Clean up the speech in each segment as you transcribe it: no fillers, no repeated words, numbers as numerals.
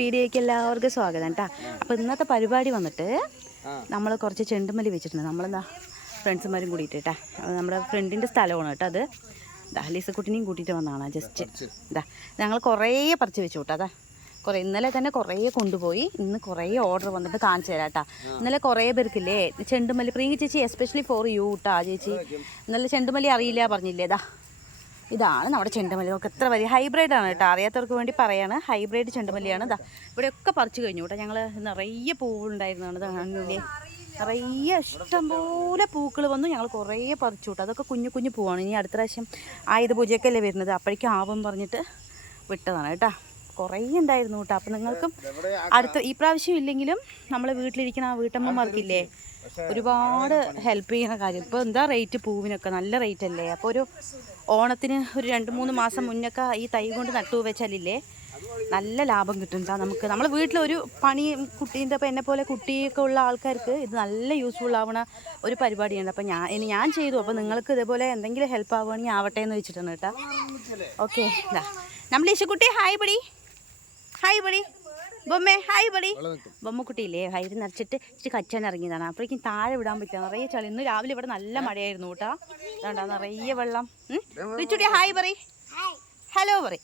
വീഡിയോയ്ക്ക് എല്ലാവർക്കും സ്വാഗതം കേട്ടോ. അപ്പോൾ ഇന്നത്തെ പരിപാടി വന്നിട്ട് നമ്മൾ കുറച്ച് ചെണ്ടുമല്ലി വെച്ചിട്ടുണ്ട്. നമ്മളെന്താ ഫ്രണ്ട്സുമാരും കൂടിയിട്ട് കേട്ടോ. നമ്മുടെ ഫ്രണ്ടിൻ്റെ സ്ഥലമാണ് കേട്ടോ. അത് ലിസക്കുട്ടിനെയും കൂട്ടിയിട്ട് വന്നതാണ്. ജസ്റ്റ് ഇതാ ഞങ്ങൾ കുറേ പറിച്ച് വെച്ചു കേട്ടോ. അതാ കുറേ ഇന്നലെ തന്നെ കുറേ കൊണ്ടുപോയി. ഇന്ന് കുറേ ഓർഡർ വന്നിട്ട് കാണിച്ചു തരാം കേട്ടോ. ഇന്നലെ കുറേ പേർക്കില്ലേ ചെണ്ടുമല്ലി, പ്രിയങ്ക ചേച്ചി എസ്പെഷ്യലി ഫോർ യു കേട്ടോ. ചേച്ചി ഇന്നലെ ചെണ്ടുമല്ലി അറിയില്ല പറഞ്ഞില്ലേ. ഇതാണ് നമ്മുടെ ചെണ്ടുമല്ലി. നമുക്ക് എത്ര വലിയ ഹൈബ്രിഡാണ് കേട്ടോ. അറിയാത്തവർക്ക് വേണ്ടി പറയാണ്, ഹൈബ്രിഡ് ചെണ്ടുമല്ലിയാണ്. ഇതാ ഇവിടെയൊക്കെ പറിച്ചു കഴിഞ്ഞു കേട്ടോ. ഞങ്ങൾ നിറയെ പൂവുണ്ടായിരുന്നതാണ്. ഇതാണില്ലേ നിറയെ ഇഷ്ടംപോലെ പൂക്കൾ വന്നു. ഞങ്ങൾ കുറേ പറിച്ചു കേട്ടോ. അതൊക്കെ കുഞ്ഞു കുഞ്ഞു പൂവാണ്. ഇനി അടുത്ത പ്രാവശ്യം ആയുധ പൂജയൊക്കെയല്ലേ വരുന്നത്, അപ്പോഴേക്കും ആവും പറഞ്ഞിട്ട് വിട്ടതാണ് കേട്ടോ. കുറേ ഉണ്ടായിരുന്നു കേട്ടോ. അപ്പം നിങ്ങൾക്കും അടുത്ത ഈ പ്രാവശ്യം ഇല്ലെങ്കിലും നമ്മളെ വീട്ടിലിരിക്കുന്ന ആ വീട്ടമ്മമാർക്കില്ലേ ഒരുപാട് ഹെൽപ്പ് ചെയ്യുന്ന കാര്യം. ഇപ്പോൾ എന്താ റേറ്റ് പൂവിനൊക്കെ നല്ല റേറ്റ് അല്ലേ. അപ്പോൾ ഒരു ഓണത്തിന് ഒരു 2-3 മാസം മുന്നൊക്കെ ഈ തൈ കൊണ്ട് നട്ടു വെച്ചാലില്ലേ നല്ല ലാഭം കിട്ടുന്നുണ്ടാ നമുക്ക്. നമ്മളെ വീട്ടിലൊരു പണി കുട്ടീൻ്റെ ഇപ്പോൾ എന്നെ പോലെ കുട്ടിയൊക്കെ ഉള്ള ആൾക്കാർക്ക് ഇത് നല്ല യൂസ്ഫുൾ ആവണ ഒരു പരിപാടിയുണ്ട്. അപ്പോൾ ഞാൻ ചെയ്തു. അപ്പോൾ നിങ്ങൾക്ക് ഇതേപോലെ എന്തെങ്കിലും ഹെൽപ്പ് ആവുകയാണെങ്കിൽ ആവട്ടെ എന്ന് വെച്ചിട്ടാണ് കേട്ടോ. ഓക്കെ ഇതാ നമ്മൾ ഇശക്കുട്ടി ഹായ് ബടി, ഹായ് ബടി, ബൊമ്മേ ഹായ് ബടി. ബൊമ്മക്കുട്ടിയില്ലേ ഹൈര് നിറച്ചിട്ട് ഇച്ചിരി കച്ചാൻ ഇറങ്ങിയതാണ്. അപ്പോഴേക്കും താഴെ വിടാൻ പറ്റില്ല, നിറയെ ചളി. ഇന്ന് രാവിലെ ഇവിടെ നല്ല മഴയായിരുന്നു കേട്ടോ. അതാണ്ടാ നിറയെ വെള്ളം. റിച്ചുട്ടി ഹായ് പറ, ഹലോ പറ.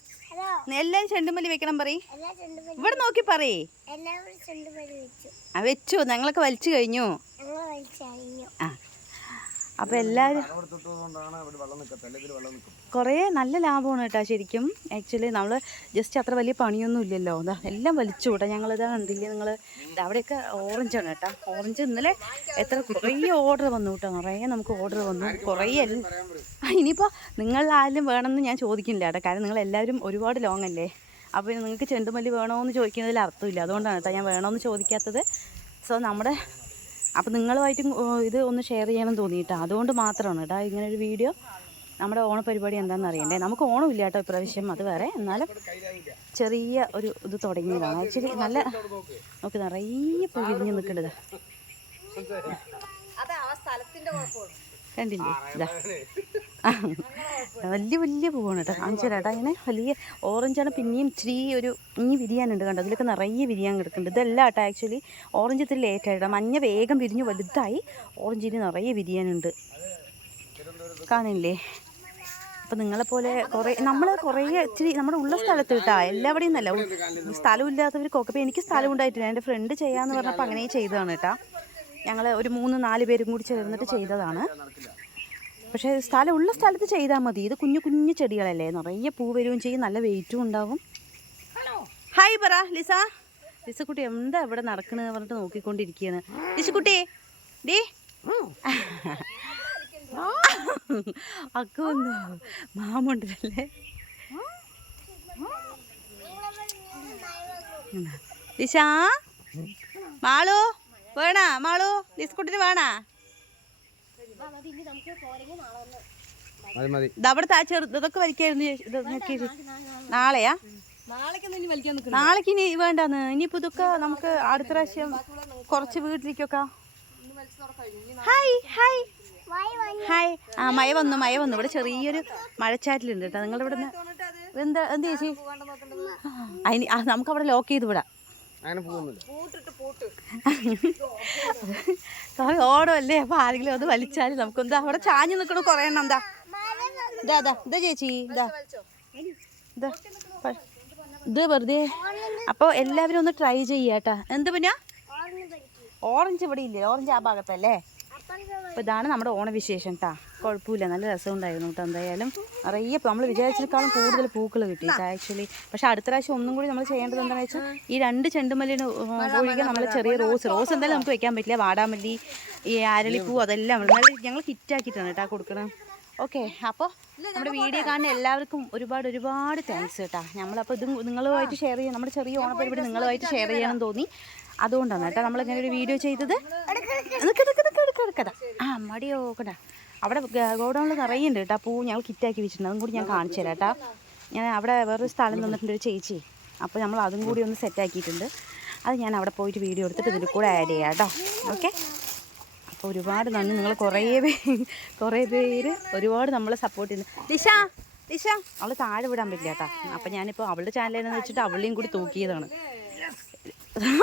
എല്ലാവരും ചെണ്ടുമല്ലി വെക്കണം പറ. ഇവിടെ നോക്കി പറയേ. വെച്ചു, ഞങ്ങളൊക്കെ വലിച്ചു കഴിഞ്ഞു. ആ അപ്പോൾ എല്ലാവരും കുറേ നല്ല ലാഭമാണ് കേട്ടോ ശരിക്കും. ആക്ച്വലി നമ്മൾ ജസ്റ്റ് അത്ര വലിയ പണിയൊന്നും ഇല്ലല്ലോ. ഇതാ എല്ലാം വലിച്ചു കൂട്ടാ. ഞങ്ങളിതാ കണ്ടില്ലേ നിങ്ങൾ, അവിടെയൊക്കെ ഓറഞ്ചാണ് കേട്ടോ. ഓറഞ്ച് ഇന്നലെ കുറേ ഓർഡർ വന്നു കേട്ടോ. നിറയെ നമുക്ക് ഓർഡർ വന്നു കുറേ. ഇനിയിപ്പോൾ നിങ്ങളാരും വേണമെന്ന് ഞാൻ ചോദിക്കുന്നില്ല കേട്ടോ. കാരണം നിങ്ങളെല്ലാവരും ഒരുപാട് ലോങ് അല്ലേ. അപ്പോൾ നിങ്ങൾക്ക് ചെണ്ടുമല്ലി വേണമെന്ന് ചോദിക്കുന്നതിൽ അർത്ഥമില്ല. അതുകൊണ്ടാണ് കേട്ടോ ഞാൻ വേണമെന്ന് ചോദിക്കാത്തത്. സോ നമ്മുടെ അപ്പോൾ നിങ്ങളുമായിട്ടും ഇത് ഒന്ന് ഷെയർ ചെയ്യണമെന്ന് തോന്നിയിട്ടാ. അതുകൊണ്ട് മാത്രമാണ് കേട്ടോ ഇങ്ങനൊരു വീഡിയോ. നമ്മുടെ ഓണപരിപാടി എന്താണെന്ന് അറിയണ്ടേ. നമുക്ക് ഓണമില്ല കേട്ടോ ഇപ്രാവശ്യം, അത് വേറെ. എന്നാലും ചെറിയ ഒരു ഇത് തുടങ്ങിയതാണ്. ആക്ച്വലി നല്ല നമുക്ക് നിറയെ പൊഴിഞ്ഞ് നിൽക്കേണ്ടത് കണ്ടില്ലേ. ഇതാ വലിയ വലിയ പൂവാണ് കേട്ടോ. കാണിച്ചു തരാം. ഇങ്ങനെ വലിയ ഓറഞ്ചാണ്. പിന്നെയും ഇച്ചിരി ഒരു ഇനി വിരിയാനുണ്ട് കണ്ടോ. അതിലൊക്കെ നിറയെ വിരിയാൻ കിടക്കുന്നുണ്ട്. ഇതല്ല കേട്ടോ ആക്ച്വലി ഓറഞ്ച് ഇത്തിരി ലേറ്റായിട്ടോ. മഞ്ഞ വേഗം വിരിഞ്ഞ് വലുതായി, ഓറഞ്ചിന് നിറയെ വിരിയാനുണ്ട് കാണില്ലേ. അപ്പം നിങ്ങളെപ്പോലെ നമ്മൾ കുറേ ഇച്ചിരി നമ്മുടെ ഉള്ള സ്ഥലത്ത് കിട്ടാ. എല്ലാവിടെയും നല്ല സ്ഥലമില്ലാത്തവർക്കൊക്കെ. ഇപ്പോൾ എനിക്ക് സ്ഥലം ഉണ്ടായിട്ടില്ല. എൻ്റെ ഫ്രണ്ട് ചെയ്യാമെന്ന് പറഞ്ഞപ്പോൾ അങ്ങനെ ചെയ്തതാണ് കേട്ടോ. ഞങ്ങൾ ഒരു 3-4 പേരും കൂടി ചേർന്നിട്ട് ചെയ്തതാണ്. പക്ഷേ ഉള്ള സ്ഥലത്ത് ചെയ്താൽ മതി. ഇത് കുഞ്ഞു കുഞ്ഞു ചെടികളല്ലേ, നിറയെ പൂ വരികയും ചെയ്യും, നല്ല വെയിറ്റും ഉണ്ടാവും. ഹായ് പറ ലിസ. ലിസക്കുട്ടി എന്താ ഇവിടെ നടക്കണെന്ന് പറഞ്ഞിട്ട് നോക്കിക്കൊണ്ടിരിക്കുകയാണ്. ലിസക്കുട്ടി ഡേ അക്കൊന്നു മാമുണ്ടല്ലേ. ലിസ മാളു വേണാ, മാളു ലിസക്കുട്ടിന് വേണാ. അവിടെ ചെറുതൊക്കെ വലിക്കായിരുന്നു. നാളെയാ? നാളേക്ക് ഇനി വേണ്ടാന്ന്. ഇനിയിപ്പോ ഇതൊക്കെ നമുക്ക് അടുത്ത പ്രാവശ്യം കുറച്ച് വീട്ടിലേക്കൊക്കെ. Hi hi hi. ആ മഴ വന്നു. ഇവിടെ ചെറിയൊരു മഴച്ചാറ്റിലുണ്ട് കേട്ടോ. നിങ്ങളുടെ ഇവിടെ എന്താ ചേച്ചി? നമുക്കവിടെ ലോക്ക് ചെയ്ത് വിടാം. ഓടമല്ലേ. അപ്പൊ ആരെങ്കിലും അത് വലിച്ചാൽ നമുക്കെന്താ അവിടെ ചാഞ്ഞു നിൽക്കണ കുറേ എണ്ണം. ഇതാ ചേച്ചി ഇത് വെറുതെ. അപ്പോൾ എല്ലാവരും ഒന്ന് ട്രൈ ചെയ്യാട്ടാ. എന്ത് പിന്നെ ഓറഞ്ച് ഇവിടെ ഇല്ലേ, ഓറഞ്ച് ആ ഭാഗത്തല്ലേ. അപ്പോൾ ഇതാണ് നമ്മുടെ ഓണവിശേഷം കേട്ടോ. കുഴപ്പമില്ല, നല്ല രസമുണ്ടായിരുന്നു കേട്ടോ. എന്തായാലും നിറയെ നമ്മൾ വിചാരിച്ചതിനേക്കാളും കൂടുതൽ പൂക്കൾ കിട്ടി ആക്ച്വലി. പക്ഷേ അടുത്ത പ്രാവശ്യം ഒന്നും കൂടി നമ്മൾ ചെയ്യേണ്ടത് എന്താണെന്ന് വെച്ചാൽ ഈ 2 ചെണ്ടുമല്ലിന് ഒഴികെ നമ്മൾ ചെറിയ റോസ് എന്തായാലും നമുക്ക് വെക്കാൻ പറ്റില്ല. വാടാമല്ലി, ഈ അരളിപ്പൂ അതെല്ലാം ഞങ്ങൾ ഹിറ്റാക്കിയിട്ടാണ് കേട്ടോ കൊടുക്കണം. ഓക്കെ, അപ്പോൾ നമ്മുടെ വീഡിയോ കാണുന്ന എല്ലാവർക്കും ഒരുപാട് താങ്ക്സ് കേട്ടോ. നമ്മളപ്പോൾ ഇത് നിങ്ങളുമായിട്ട് ഷെയർ ചെയ്യാൻ, നമ്മുടെ ചെറിയ ഓണപ്പരിപാടി നിങ്ങളുമായിട്ട് ഷെയർ ചെയ്യണമെന്ന് തോന്നി. അതുകൊണ്ടാണ് കേട്ടോ നമ്മളിങ്ങനെ ഒരു വീഡിയോ ചെയ്തത്. മടിയോ കേട്ടോ. അവിടെ ഗോഡൗണിൽ നിറയുണ്ട് കേട്ടോ പൂ. ഞങ്ങൾ കിറ്റാക്കി വെച്ചിട്ടുണ്ട്. അതും കൂടി ഞാൻ കാണിച്ചു തരാം കേട്ടോ. ഞാൻ അവിടെ വേറൊരു സ്ഥലം തന്നിട്ടുണ്ട് ഒരു ചേച്ചി. അപ്പോൾ നമ്മൾ അതും കൂടി ഒന്ന് സെറ്റാക്കിയിട്ടുണ്ട്. അത് ഞാൻ അവിടെ പോയിട്ട് വീഡിയോ എടുത്തിട്ട് ഇതിൽ കൂടെ ആഡ് ചെയ്യാം കേട്ടോ. ഓക്കെ, അപ്പോൾ ഒരുപാട് നന്ദി. നിങ്ങൾ കുറേ പേര് ഒരുപാട് നമ്മളെ സപ്പോർട്ട് ചെയ്യുന്നു. ദിശ അവൾ താഴെ വിടാൻ പറ്റില്ല കേട്ടോ. അപ്പോൾ ഞാനിപ്പോൾ അവളുടെ ചാനലിൽ വെച്ചിട്ട് അവളെയും കൂടി തൂക്കിയതാണ്.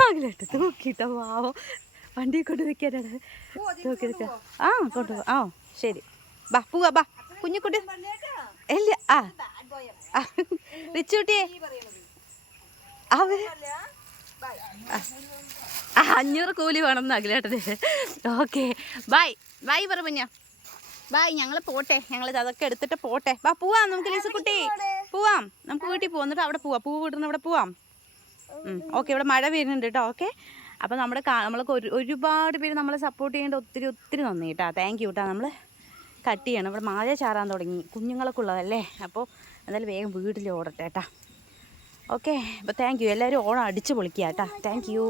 അഖിലേട്ട തൂക്കിട്ടോ വാവോ വണ്ടി കൊണ്ട് വെക്കാനാണ് തൂക്കിട്ടോ ആ കൊണ്ടുപോ ആ ശരി ബാ പോവാ ബാ കുഞ്ഞിക്കുട്ടി ഇല്ല ആ റിച്ചുട്ടിയെ അവര് 500 കൂലി വേണമെന്ന് അഖിലേട്ടന്. ഓക്കെ ബൈ ബൈ പറ കുഞ്ഞ ബൈ. ഞങ്ങൾ പോട്ടെ, ഞങ്ങൾ അതൊക്കെ എടുത്തിട്ട് പോട്ടെ. വാ പോവാം നമുക്ക് ലിസുക്കുട്ടി, പോവാം നമുക്ക് വീട്ടിൽ പോവാം. എന്നിട്ട് അവിടെ പോവാം, പൂവ് വിടുന്ന അവിടെ പോവാം. ഓക്കെ ഇവിടെ മഴ വരുന്നുണ്ട് കേട്ടോ. ഓക്കെ അപ്പോൾ നമ്മൾക്ക് ഒരുപാട് പേര് നമ്മളെ സപ്പോർട്ട് ചെയ്യേണ്ട ഒത്തിരി ഒത്തിരി നന്ദി കേട്ടോ. താങ്ക് യു കേട്ടോ. നമ്മൾ കട്ട് ചെയ്യണം, ഇവിടെ മഴ ചാറാൻ തുടങ്ങി, കുഞ്ഞുങ്ങളൊക്കെ ഉള്ളതല്ലേ. അപ്പോൾ എന്തായാലും വേഗം വീട്ടിൽ ഓടട്ടെ കേട്ടോ. ഓക്കെ അപ്പോൾ താങ്ക് യു. എല്ലാവരും ഓണം അടിച്ച് പൊളിക്കുക കേട്ടോ. Thank you.